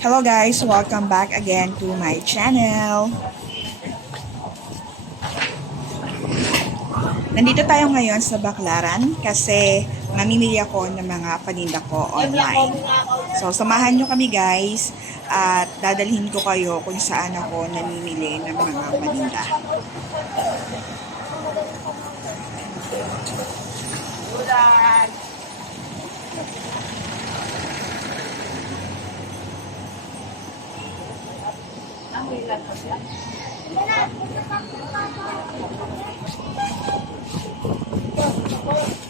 Hello guys, welcome back again to my channel. Nandito tayo ngayon sa Baklaran kasi mamimili ako ng mga paninda ko online. So samahan nyo kami guys at dadalhin ko kayo kung saan ako namimili ng mga paninda. Thank you.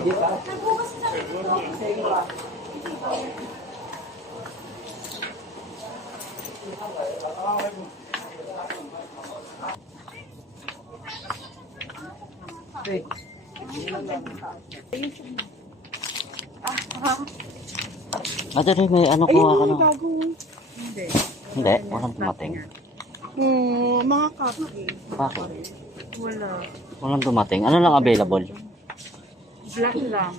Ate Ray, may ano kuha ka na? Hindi. Hindi, walang dumating. Hmm, mga kape. Bakit? Wala. Walang dumating. Ano lang available? Black lang.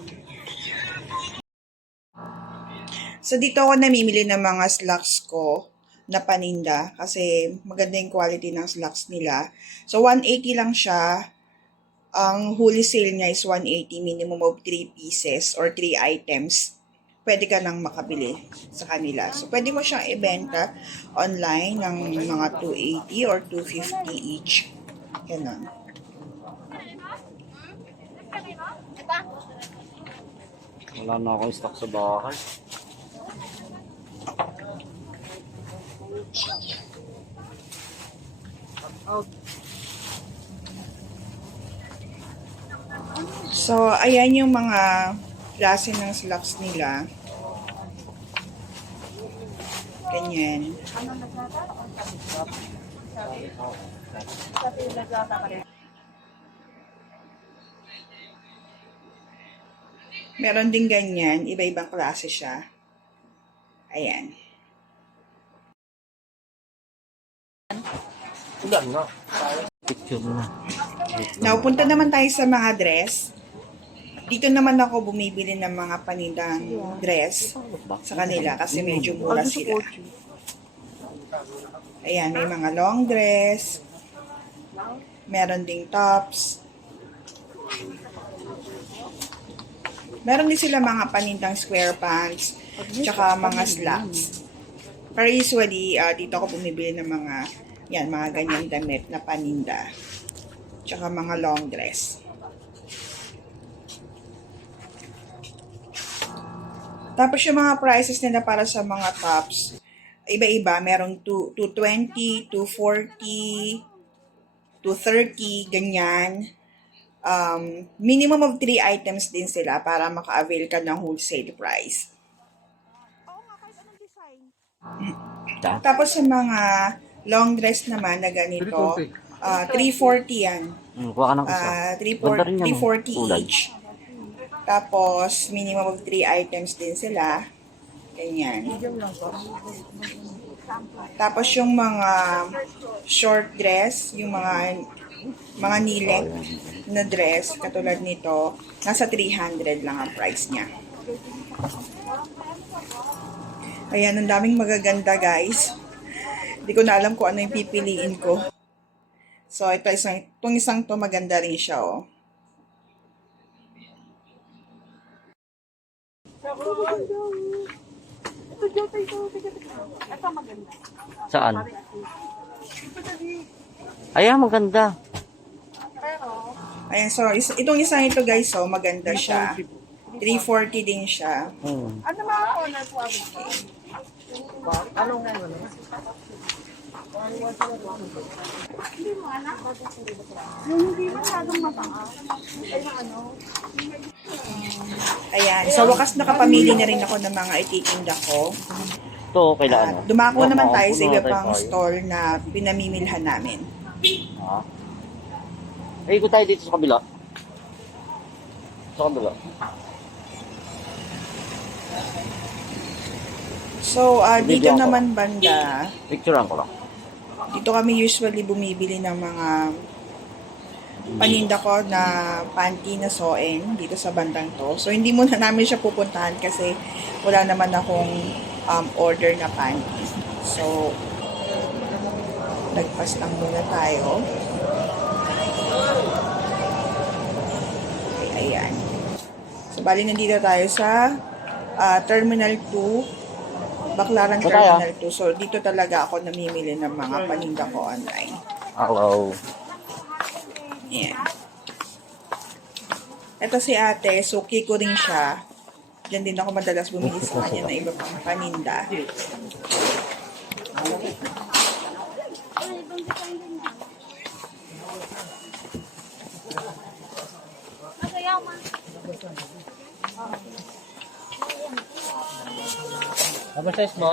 So dito ako namimili ng mga slacks ko na paninda kasi maganda yung quality ng slacks nila. So 180 lang siya. Ang huli sale niya is 180 minimum of 3 pieces or 3 items. Pwede ka nang makabili sa kanila. So pwede mo siyang ibenta online ng mga 280 or 250 each. Ganon. Wala na akong stock sa bahay. So, ayan yung mga klase ng slacks nila. Ganyan. Meron din ganyan. Iba-ibang klase siya. Ayan. Picture na. Now, punta naman tayo sa mga dress. Dito naman ako bumibili ng mga panindang dress sa kanila kasi medyo mura sila. Ayan, may mga long dress. Meron ding tops. Meron din sila mga panindang square pants. Tsaka mga slacks. Pero usually, ah, dito ako bumibili ng mga, yan, mga ganyan damit na paninda. Tsaka mga long dress. Tapos yung mga prices nila para sa mga tops, iba-iba. Merong 2 220, 240, 230, ganyan. Um, minimum of 3 items din sila para maka-avail ka ng wholesale price. Da? Tapos sa mga long dress naman na ganito, ah 340 yan. Hmm, kuha ka ng isa. Ah, rin 340, yan, oh. 340 Kulay. each. Tapos, minimum of 3 items din sila. Ganyan. Tapos yung mga short dress, yung mga mga nilek na dress, katulad nito, nasa 300 lang ang price niya. Ayan, ang daming magaganda guys. Hindi ko na alam kung ano yung pipiliin ko. So, ito isang, itong isang to maganda rin siya, oh. Saan? Ayan, maganda. Ayan, so, is, itong isang ito guys, oh, maganda siya. 340 din siya. Hmm. Ano mga corner po? Anong ano? Hindi masyadong mataas. Ay, ano? Ayan, sa wakas nakapamili na rin ako ng mga ititinda ko. Ito, kailan? At dumako naman tayo sa iba pang tayo. store na pinamimilhan namin. Ha? Eh, ikot tayo dito sa kabila. Sa kabila. So, ah, dito Video ako. naman banda, Picturean ko lang. dito kami usually bumibili ng mga paninda ko na panty na soen dito sa bandang to. So, hindi muna namin siya pupuntahan kasi wala naman akong um, order na panty. So, nagpas lang muna tayo. Okay, ayan. So, bali nandito tayo sa ah, Terminal 2, Baclaran Ba tayo? Terminal 2. So, dito talaga ako namimili ng mga paninda ko online. Hello. Ayan. Ito si ate, suki ko rin siya. Diyan din ako madalas bumili sa kanya na iba pang paninda. Apa size mo?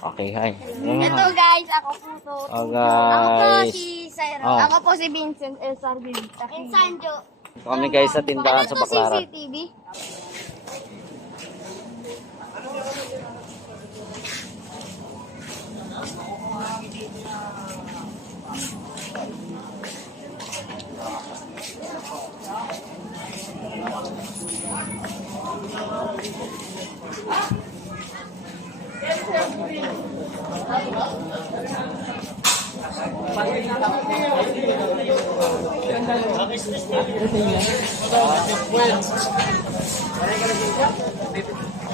Okay, hi. Ito guys, ako po to. Oh, Ako po guys. si Sarah. Oh. Ako po si Vincent El Sarvita. And Sanjo. Kami guys sa tindahan sa Ano to Baclaran.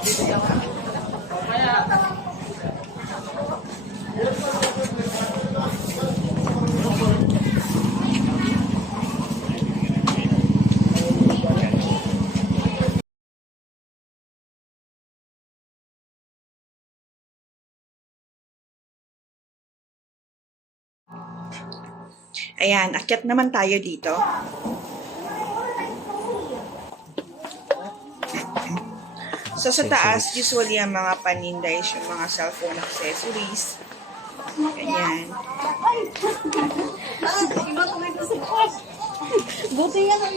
CCTV? Ayan, akyat naman tayo dito. So, sa taas, usually ang mga paninda is yung mga cellphone accessories. Ganyan. Buti yan ang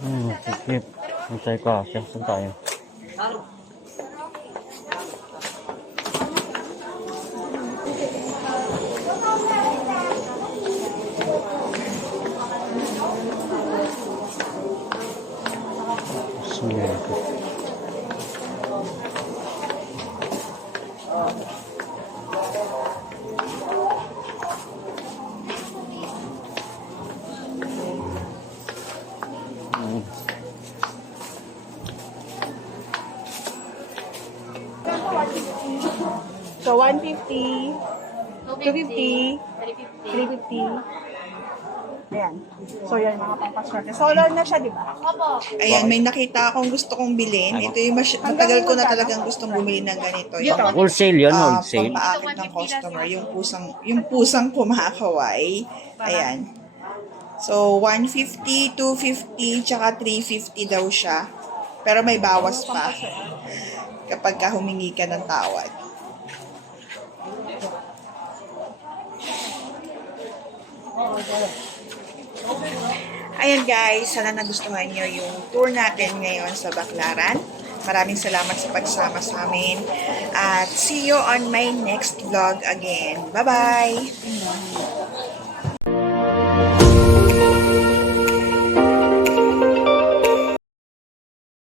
Hmm, sikip. Antay ka. Saan tayo? Sige. So, 150, 250, 350. Ayan. So, yan mga pampaswerte. Solar na siya, di ba? Opo. Ayan, may nakita akong gusto kong bilhin. Ito yung mas- matagal ko na talagang gustong bumili ng ganito. Yung Wholesale yun, ah, wholesale. pampaakit ng customer, yung pusang, yung pusang kumakaway. Ayan. So, 150, 250, tsaka 350 daw siya. Pero may bawas pa kapag ka humingi ka ng tawad. Ayan guys, sana nagustuhan nyo yung tour natin ngayon sa Baclaran. Maraming salamat sa pagsama sa amin. At see you on my next vlog again. Bye-bye!